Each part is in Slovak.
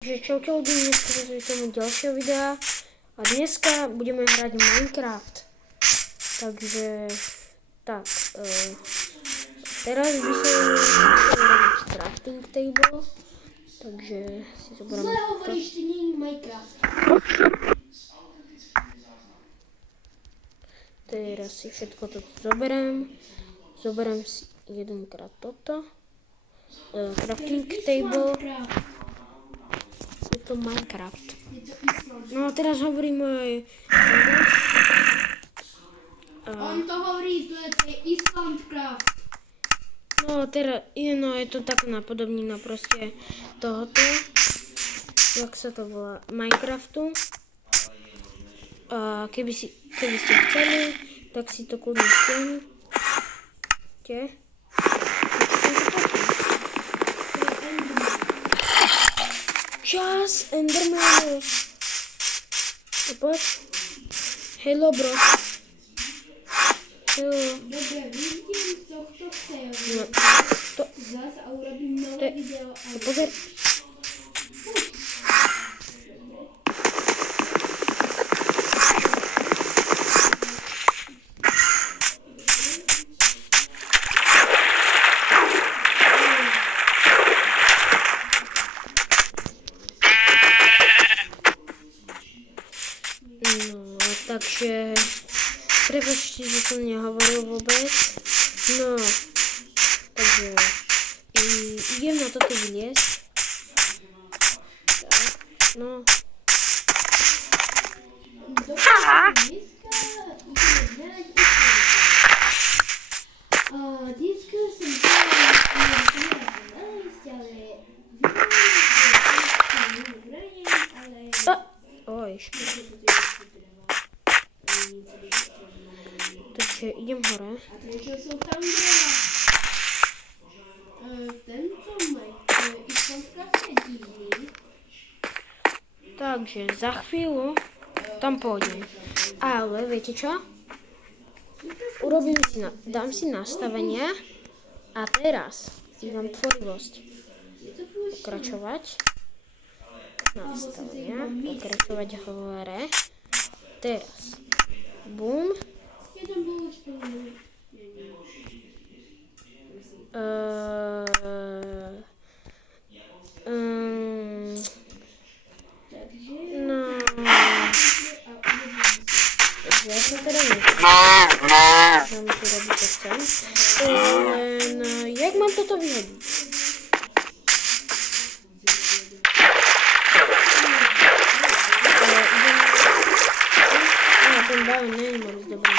Takže čaute ľudí, dneska sa tomu ďalšieho videa a dneska budeme hrať Minecraft. Takže tak, teraz by som chcel robiť crafting table, takže si zoberiem to. Zle hovoríš, ty nie je Minecraft. Teraz si všetko toto zoberiem si jedenkrát toto, crafting table. Je to Minecraft. No a teraz hovorím aj... On to hovorí zle, to je Islandcraft. No teraz, je to tak napodobnina proste tohoto. Jak sa to volá? Minecraftu. A keby ste chceli, tak si to kľudne stiahnite. Čas, Enderman. Poď. Hello, bro. Hello. Dobre, vyjdem z tohto serveru. No, Zas a urobím nové video. pozor. Takže prepáčte, že som nehovoril vôbec. No, takže idem na toto vyliesť. Tak, no. Dneska som chcela nájsť, ale Oj, takže idem hore. A prečo sú tam dreva? Tento Minecraft je divný. Takže za chvíľu tam pôjdem. Ale viete čo? Dám si nastavenia a teraz si dám tvorivosť. Pokračovať. Nastavenia. Pokračovať hore. Teraz. Boom. Jeden bol splnený. No. Ja sa teda nechcem. Mám tu robiť, čo chcem. Len, jak mám toto vyhodiť? Ten báven nie je moc dobrý.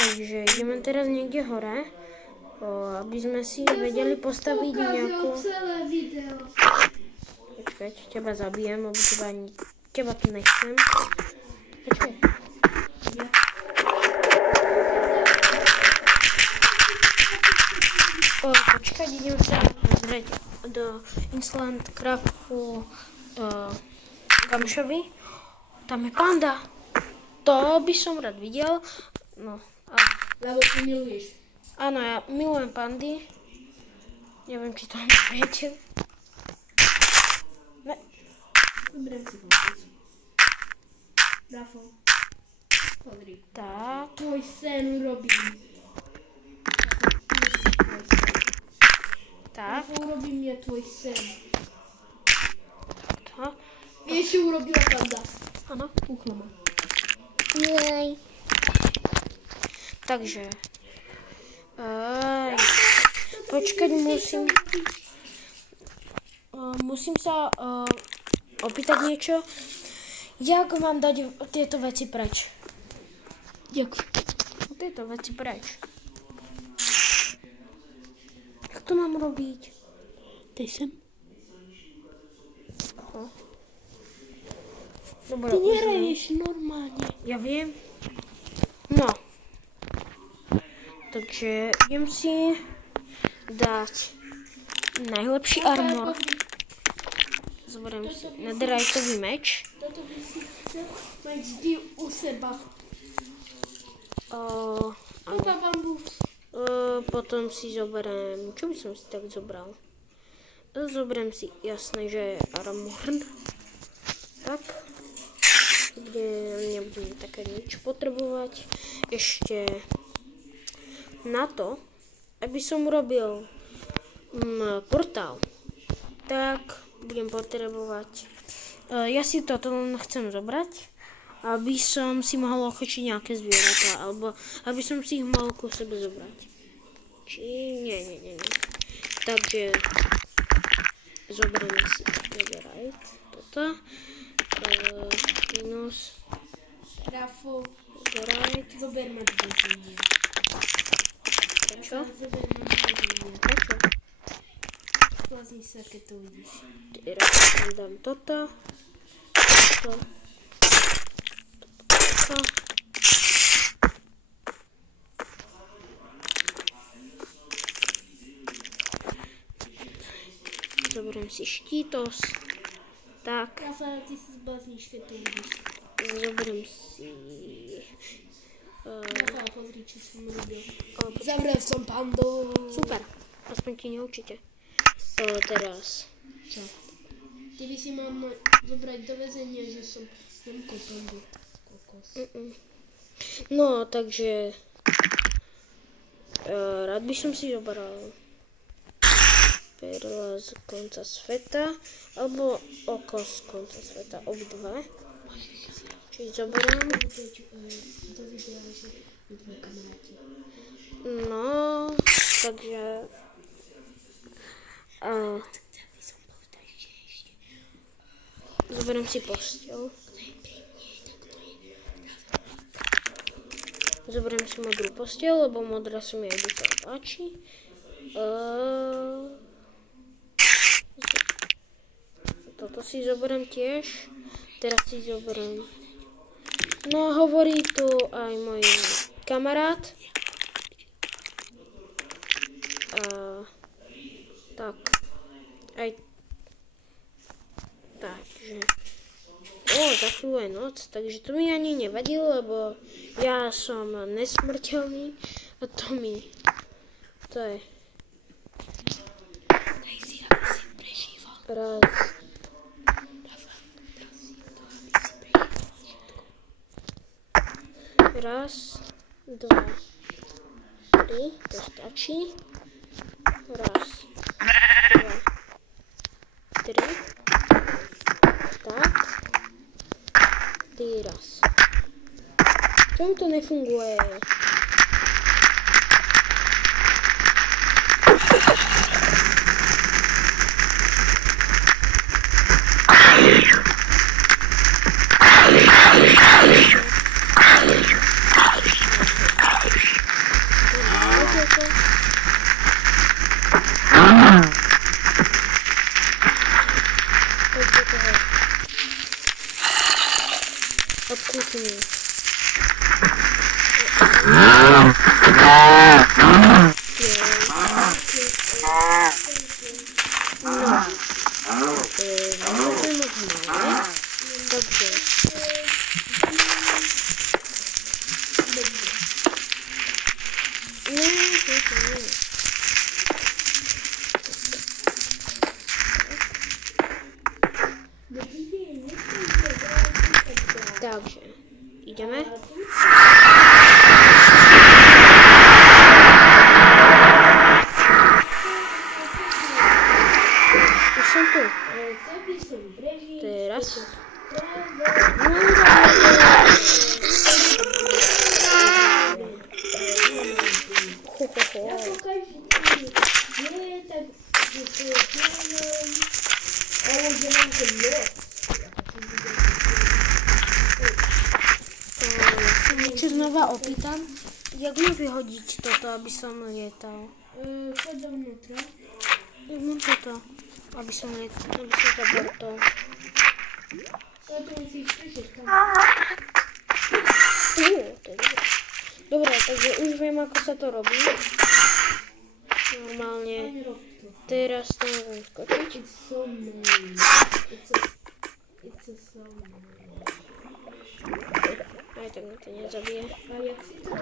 Takže ideme teraz niekde hore, aby sme si vedeli postaviť nejakú... Počkaj, teba zabijem, lebo teba tu nechcem. Počkaj. Počkaj, idem sa pozrieť do Islandcraftu Gamšovi. Tam je panda. To by som rád videl. No, lebo ty miluješ. Áno, ja milujem pandy. Neviem, či to viete. Ne. Dobre si povedz. Rafo. Pozri. Tak. Tvoj sen urobím. Tak. Rafo, urobím ja tvoj sen. Tak. Ešte urobila panda. Áno. Puchla ma. Jej. Takže. Počkať, musím sa opýtať niečo. Jak mám dať tieto veci preč? Ďakujem. Tieto veci preč. to mám robiť? Dej sem. Dobre, Ty nehraješ normálne. ja viem. No. Takže idem si dať najlepší armor. Zoberiem si netheriteový meč. Toto by si chcel mať vždy u seba. Tuto bambus. Potom si zoberiem, čo by som si tak zobral? Zoberiem si, jasné, že armor. Tak. Kde nebudem také nič potrebovať. Ešte na to, aby som urobil portál, tak budem potrebovať, ja si toto len chcem zobrať, aby som si mohol ochočiť nejaké zvieratá, alebo aby som si ich mohol ku sebe zobrať. Nie. Takže zoberieme si netherite, toto, minus Rafo, netherite, zober ma dvoženie. čo? Zober ma dvoženie. Prečo? Plazni sa, keď to uvidíš. Teraz tam dám toto. Zoberiem si štítos. Tak, Rafael, ty si zblázniš, keď to uvidíš. zoberiem si... Rafael, pozri, čo som robil. Zavrel som pandu. Super, aspoň ti neurčite. Teraz. Čo? Ty by si mal zobrať do väzenia, že som nemkol pandu. Kokos. No, takže... rád by som si zobral perla z konca sveta, alebo oko z konca sveta, obidva. Čiže zoberiem. Do videa, že my dve kamaráti. No, takže... zoberiem si posteľ. Zoberiem si modrú posteľ, lebo modrá sa mi aj docela páči. Toto si zoberiem tiež. Teraz si zoberiem. No, hovorí tu aj môj kamarát. Tak. Aj. Takže. Za chvíľu je noc, takže to mi ani nevadí, lebo ja som nesmrteľný a to je. Daj si, aby si prežíval. Raz, dva, tri, to stačí. Raz, dva, tri. Tak. Teraz. Čemu to nefunguje? Odkúpime. Takže, ideme. Už som tu. Teraz. Čo znova opýtam, Jak mám vyhodiť toto, aby som lietal? Choď dovnútra. Jak mám toto, aby som zaportol? To musíš prečať tam. To je dobré. Dobre, takže už viem, ako sa to robí. Normálne. Teraz to môžem skočiť. It's so annoying. It's a so annoying. Aj tak ma to nezabije. A jak si to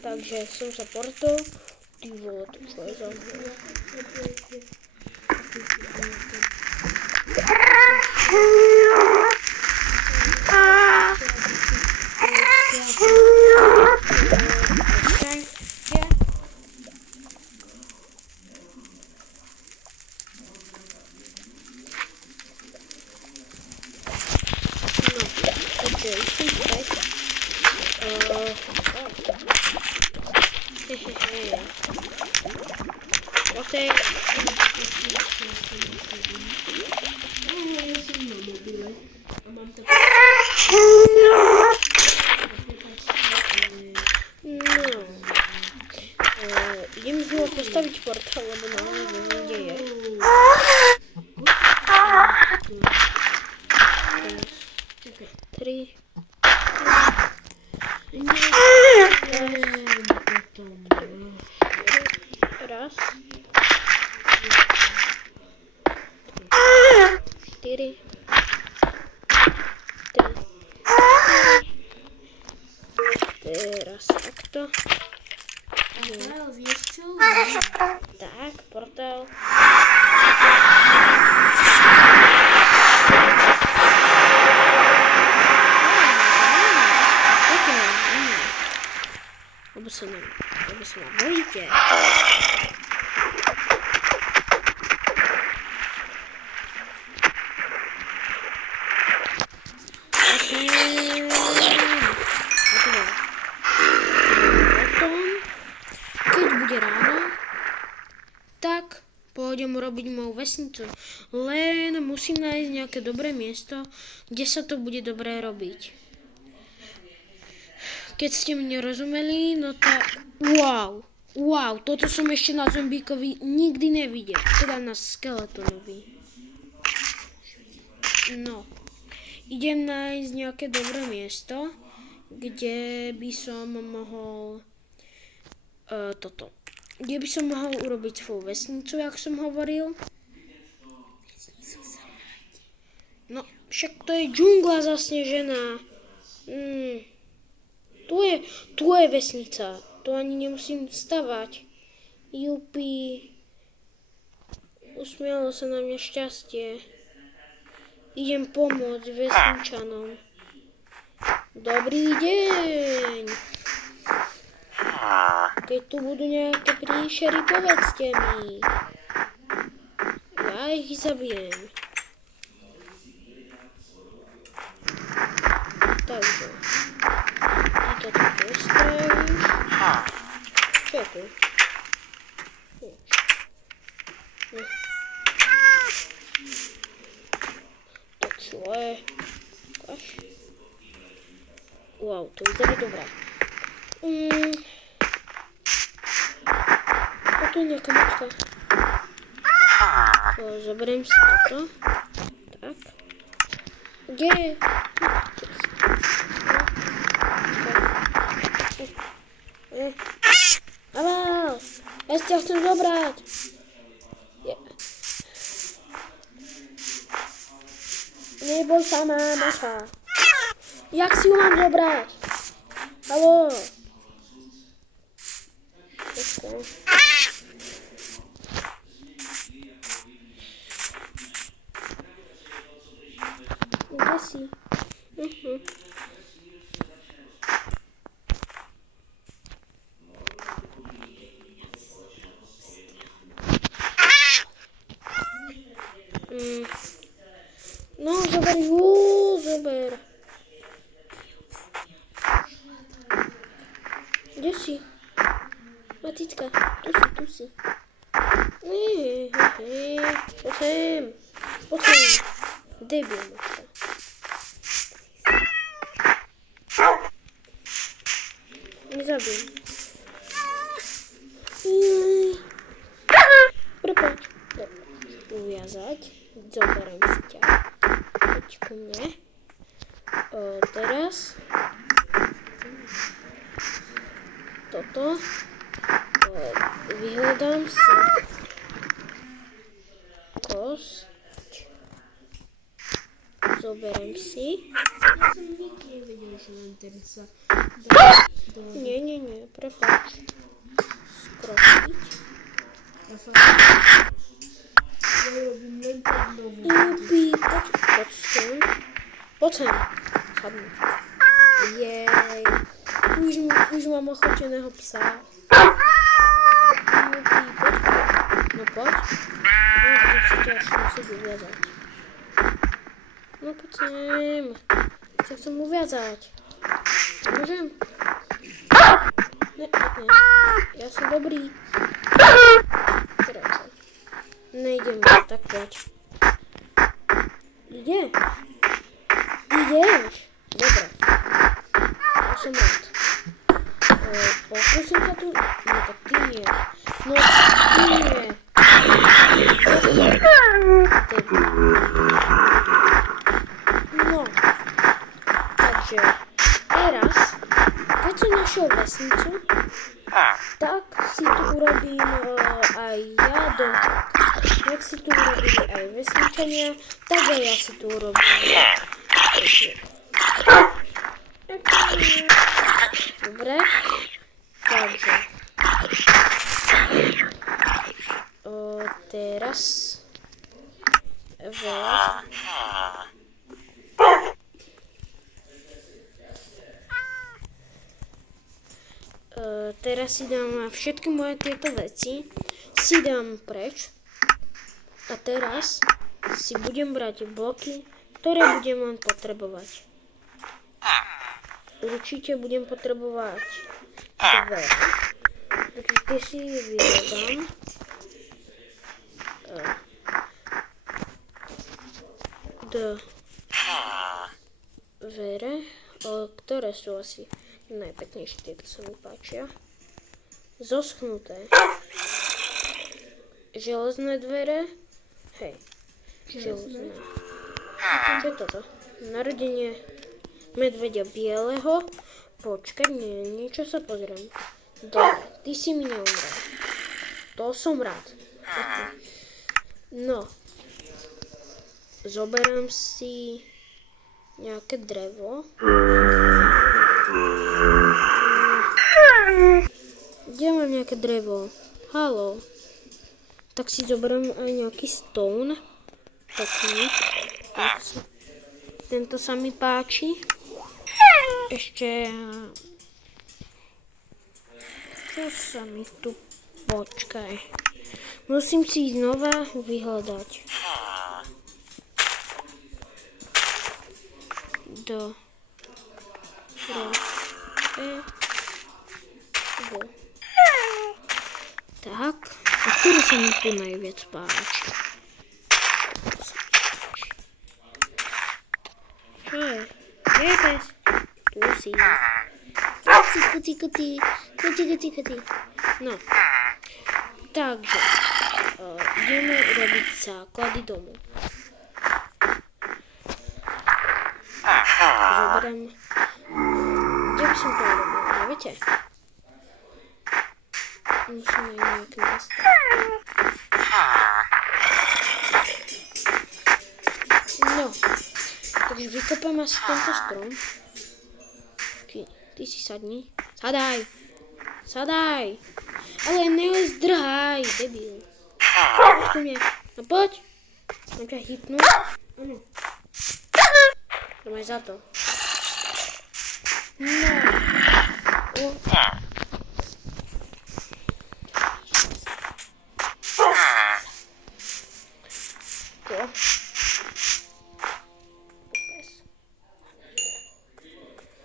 Takže som sa portol. Ty vole, to čo je za mňa. Idem znovu postaviť portál, lebo naozaj neviem, kde je. Tri. Raz. 4. 3. Teraz takto. Vieš čo? Tak, portál. Lebo sa ma bojíte. Tak pôjdem urobiť moju vesnicu, len musím nájsť nejaké dobré miesto, kde sa to bude dobré robiť. Keď ste mi nerozumeli, no tak wow, toto som ešte na zombíkovi nikdy nevidel, teda na skeletonovi. No, idem nájsť nejaké dobré miesto, kde by som mohol kde by som mohol urobiť svoju vesnicu, jak som hovoril. No, však to je džungla zasnežená. Tu je vesnica. Tu ani nemusím stavať. Jupi. Usmialo sa na mňa šťastie. Idem pomôcť vesničanom. Dobrý deň. Keď tu budú nejaké príšery, povedzte mi. Ja ich zabijem. Takže. Ja to tu postavím. Čo je tu? No. Tak čo je? Ukáž. Wow, to vyzerá dobré. Tu je nejaká mačka. Zoberiem si toto. Tak. Kde je? Aval! Ja si ťa chcem zobrať. Neboj sa ma, mačka. Jak si ju mám zobrať? Haló? Kde si? No, zober ju, zober. Kde si? Matička, tu si. Poď sem. Debil mačka. nezabijem. Prepáč. Uviazať. Zoberiem si ťa. Poď ku mne. Teraz toto. Vyhľadám si kosť. Zoberiem si. Ja som nikdy nevedel, že len ten sa dá. Nie, prepáč. Skrotiť. Ja fakt. Ja robím len tak novú. Jupi, poď sem. Poď sem. Sadnúť. Jej. Už mám ochoteného psa. Jupi, poď. No poď. No, budem si ťa ešte musieť uviazať. No poď sem. Sa chcem uviazať. Môžem? Ne. Ja som dobrý. Prečo? Nejdeme, tak poď. Ideš? Dobre. Ja som rád. Pokúsim sa tu. No tak ty nie. No ty nie. No. Takže teraz, keď som našiel vesnicu, tak si tu urobím aj ja domček. Jak si tu urobili aj vesničania, tak aj ja si tu urobím. Dobre. Takže. Teraz. Teraz si dám všetky moje tieto veci. Si dám preč. A teraz si budem brať bloky, ktoré budem len potrebovať. Určite budem potrebovať dve. Takže ty si vyhľadám. Dvere, ktoré sú asi najpeknejšie, tieto sa mi páčia. Zoschnuté. Železné dvere. Hej. Železné. Čo je toto? Narodenie medveďa bieleho. Počkaj, niečo sa pozriem. Dobre, ty si mi neumrel. To som rád. No. Zoberám si nejaké drevo. Kde mám nejaké drevo? Haló. Tak si zoberiem aj nejaký stone. Taký. Tento sa mi páči. Ešte... Čo sa mi tu... Počkaj. Musím si ísť znova vyhľadať. Tak. A ktorý sa mi tu najviac páči? Čo je? Kde je pes? Tu si. Kuti. No. Takže. Ideme robiť základy domu. Zoberiem. Kde by som to urobil? Neviete? Musíme ísť nejaké miesto. No. Takže vykopem asi tento strom. Ty si sadni. Sadaj. Ale nezdrhaj, debil. Poď ku mne. No poď. Mám ťa hitnúť. Áno. To máš za to. No.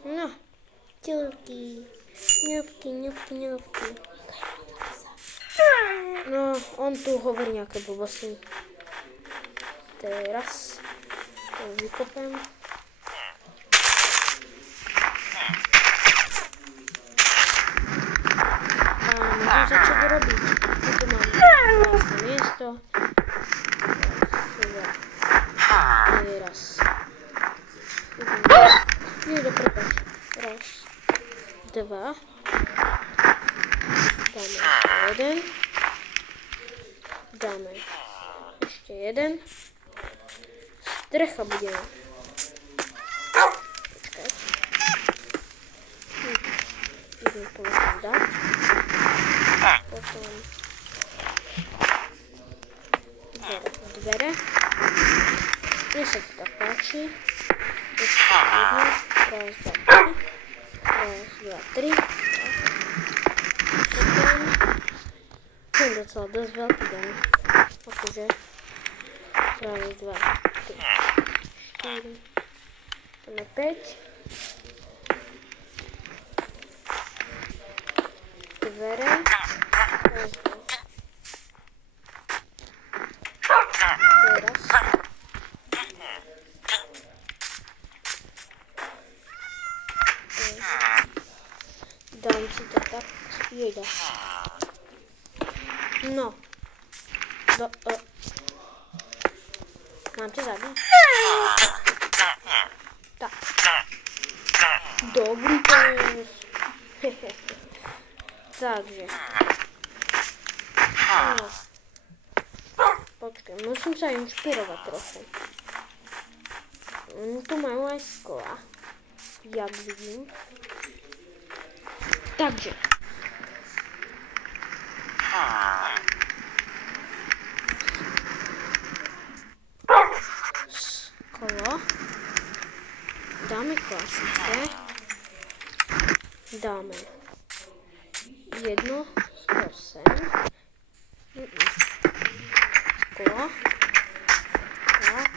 No. Čilky. Ňovky. No, on tu hovorí nejaké blbosti. Teraz to vykopem. Nie, dobra, raz, dwa, damy jeden, damy jeszcze jeden, strecha będziemy. Poczekać. Jeden to musimy dać. Potem dwerę. Nie sobie tak patrzy. Jeszcze jedno. Raz, dwa, trzy. Raz, dwa, trzy. Potem co, do zwalki damy. Okurze. Raz, dwa, trzy. 4. Damy 5. Dwerę. Raz, dwa. Teraz. Dam ci to tak. Jedę. No. Mam cię zabić? Tak. Dobry to jest. Także. No. Poczekaj, musím sa inšpirovať trochu. Tu majú aj skla, jak vidím. Takže. Sklo. Dáme klasické. Dáme jedno z 8. Sklo. Tak.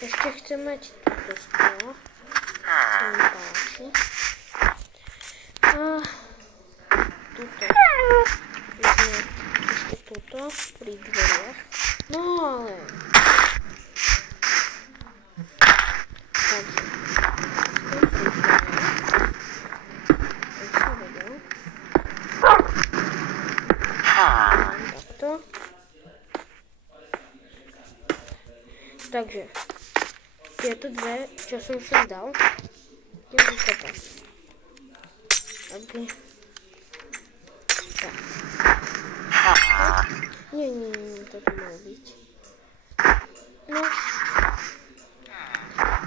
Ešte chcem mať túto sklo. Co mi páči. A túto. Vezme ešte túto pri dveriach. No ale. Takže. Takto. Takže tieto dve, čo som sem dal, idem vykopať. Aby... Tak. Nie, toto malo byť. No.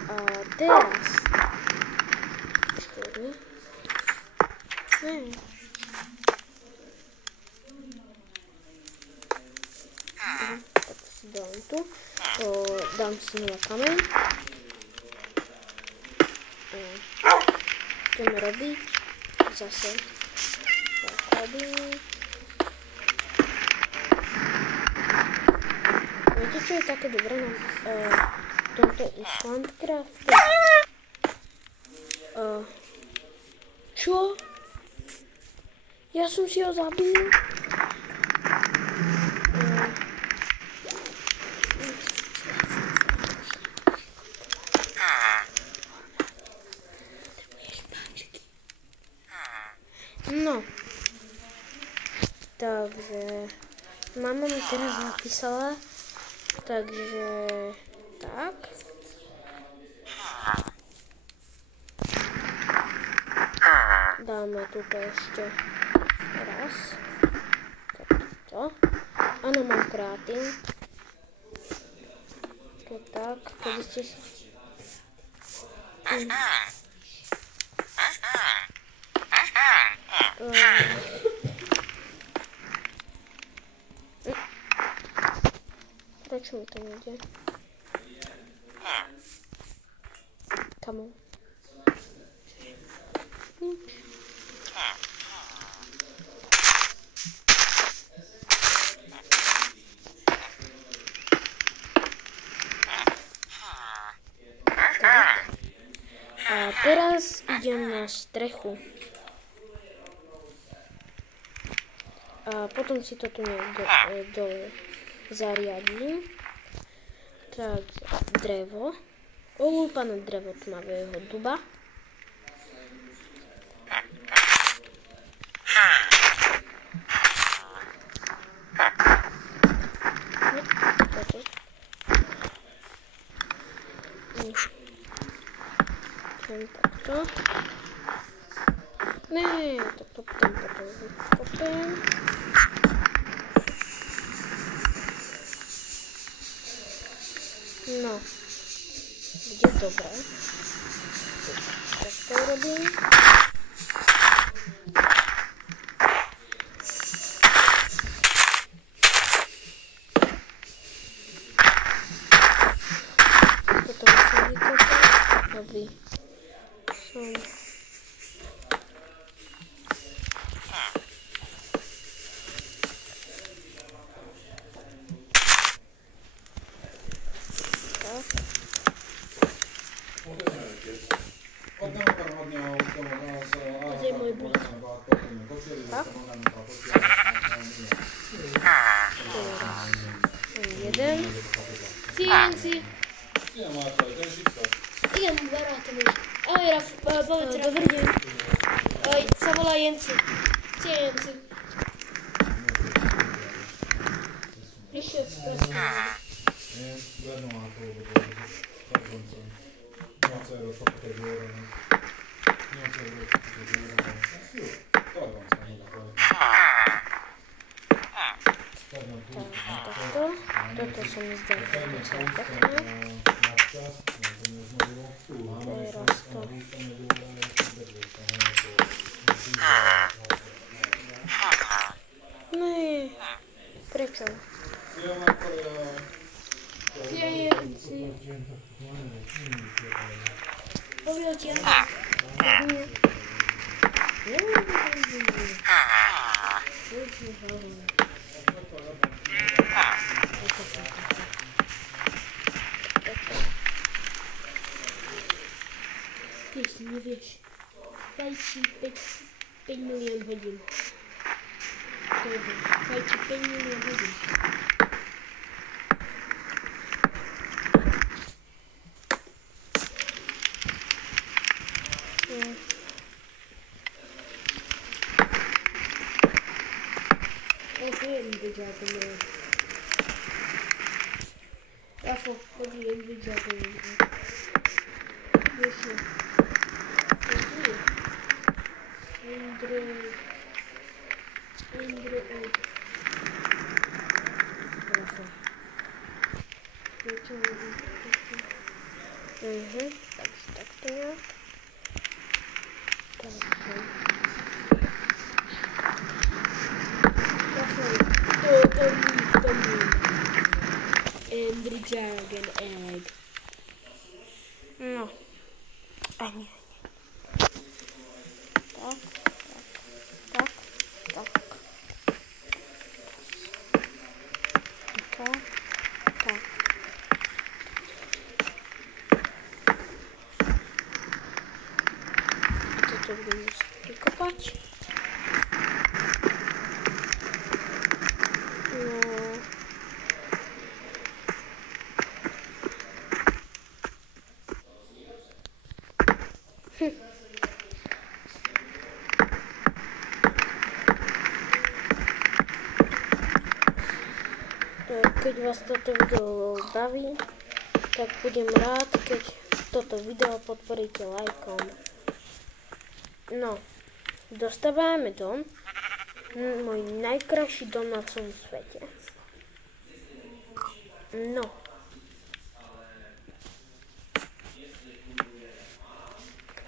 A teraz... Ešte jedno. Tak si dám tu. Dám si znova kameň. Ideme robiť zase základy. Viete, čo je také dobré na tomto Islandcrafte? Čo? Ja som si ho zabil? No, takže mama mi teraz napísala, takže tak. Dáme tu ešte raz. Takto. Áno, mám krátin. Tak, keby ste si... Prečo mi to nejde? Come on. A teraz idem na strechu. A potom si to tu dole zariadím. Tak, drevo. Olúpané drevo tmavého duba. Len takto. Ne, toto tam potom vykopem. No, bude dobré. Tak to urobím. Toto musím vykopať. Dobrý. Som. To je môj brat. Tak. Jeden. Cijenci. Idem verátom už. Ahoj Raf, povedz Raf. Dobrý deň. Sa volá Jenci. Cijenci. Prišiel z Praska. Toto sa mi zdá docela pekné. Teraz to. Nie, prečo? Cijenci. Powielcie. Jeśli nie wiesz, fajci 5 milionów godzin. Fajci 5 milionów godzin. Wiem, wiedziałabym. Rafał, chodzi, jak wiedziałabym. Jeszcze. Indry. Rafał. Tak to ja. To mi. Indry Dragon Egg. No. A nie. Tak. Tak. To będę musiał wykopać. Keď vás toto video baví, tak budem rád, keď toto video podporíte lajkom. No, dostávame dom, môj najkrajší dom na celom svete. No.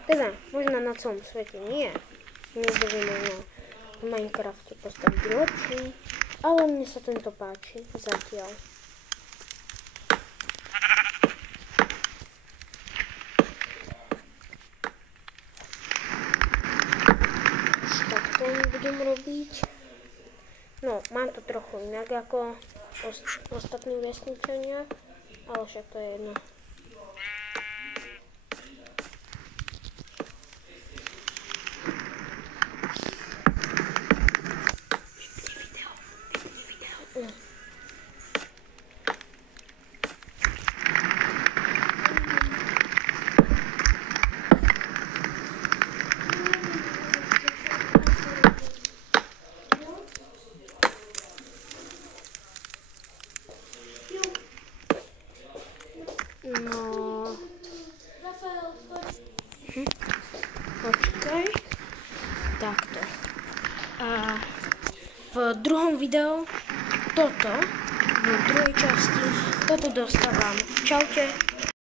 Teda, možno na celom svete nie. Nebudeme v Minecrafte postaviť lepší. Ale mne sa tento páči zatiaľ. Už takto budem robiť. No, mám to trochu inak ako ostatní vesničania, ale však to je jedno. No. Počkaj. Takto. A v druhom videu v druhej časti toto dostávam. Čaute.